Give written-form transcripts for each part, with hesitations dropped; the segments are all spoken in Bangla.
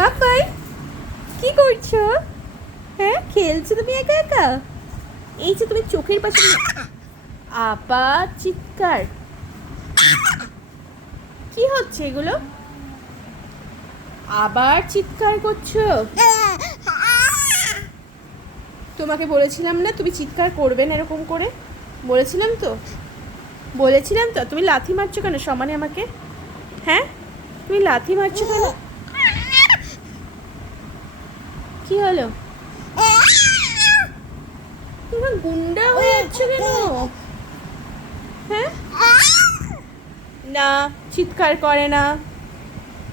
বাবাই, কি করছো? হ্যাঁ, খেলছো তুমি একা একা? এই যে তুমি চোখের পাশে আবার চিৎকার, কি হচ্ছে এগুলো? আবার চিৎকার করছো? তোমাকে বলেছিলাম না তুমি চিৎকার করবে না এরকম করে? বলেছিলাম তো, বলেছিলাম তো। তুমি লাথি মারছো কেন সমানে আমাকে? হ্যাঁ, তুমি লাথি মারছো কেন? কি হলো? তোমরা গুন্ডা হয়ে যাচ্ছ কেন? হ্যাঁ, না, চিৎকার করে না,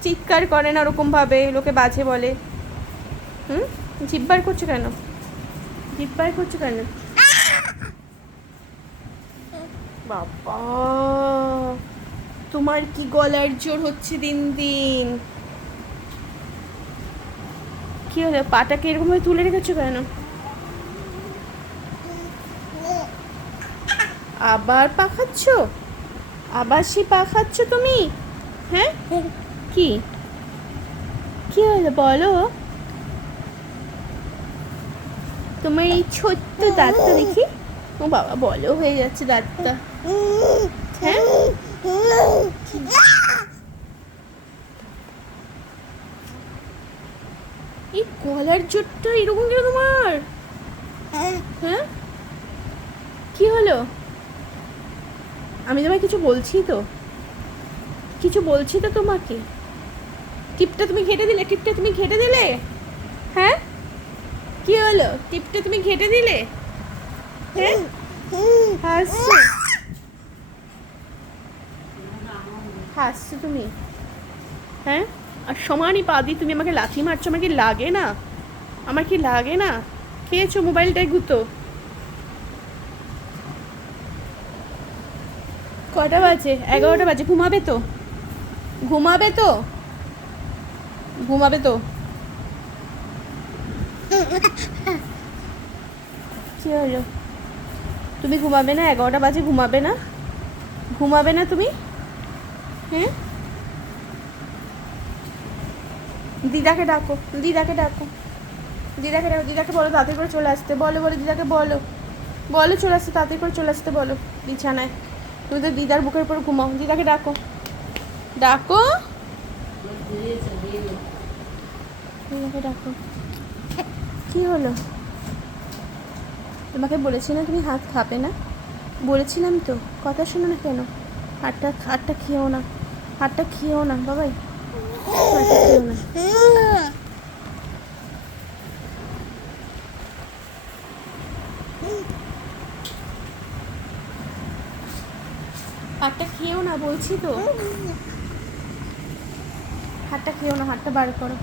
চিৎকার করে না ওরকম ভাবে, লোকে বাজে বলে। হুম, জিভ বার করছো কেন? জিভ বার করছো কেন? বাবা, তোমার কি গলার জোর হচ্ছে দিন দিন। কি হলো, পাটাকে এরকম ভাবে তুলে রেখেছো কেন? আবার পা খাচ্ছ? আবার সে পা খাচ্ছ তুমি? হ্যাঁ, কি কি হলো বলো? তোমার এই ছোট্ট দাঁতটা দেখি। ও বাবা, বলো হয়ে যাচ্ছে দাঁতটা। হ্যাঁ, এই গলার জোরটা এরকম কেন তোমার? হ্যাঁ, কি হলো? আমি তোমায় কিছু বলছি তো, কিছু বলছি তো তোমাকে। টিপটা তুমি ঘেটে দিলে, টিপটা তুমি ঘেটে দিলে। হ্যাঁ, কি হলো, টিপটা তুমি ঘেটে দিলে? হ্যাঁ, হাসছো, হাসছো তুমি? হ্যাঁ, আর সমানই পা দিয়ে তুমি আমাকে লাথি মারছো, আমার কি লাগে না? আমার কি লাগে না? খেয়েছো, মোবাইলটাই গুতো। কটা বাজে? 11টা বাজে। ঘুমাবে তো? ঘুমাবে তো? ঘুমাবে তো? কি হলো, তুমি ঘুমাবে না? 11টা বাজে, ঘুমাবে না? ঘুমাবে না তুমি? হ্যাঁ, দিদাকে ডাকো, দিদাকে ডাকো, দিদাকে ডাকো, দিদাকে বলো তাড়াতাড়ি করে চলে আসতে। বলো বলো দিদাকে বলো, বলো চলে আসতে, তাড়াতাড়ি করে চলে আসতে বলো বিছানায়। তুমি তো দিদার বুকের উপর ঘুমাও। দিদাকে ডাকো, ডাকো, দিদাকে ডাকো। কি হলো? তোমাকে বলেছি না তুমি হাত খাবে না? বলেছিলাম তো, কথা শোনো না কেন? হাতটা হাতটা খেয়েও না, হাতটা খেয়েও না বাবাই, হাতটা খেয়েও না। হাতটা খেয়েও না বলছি তো, হাতটা খেয়েও না, হাতটা বার করো।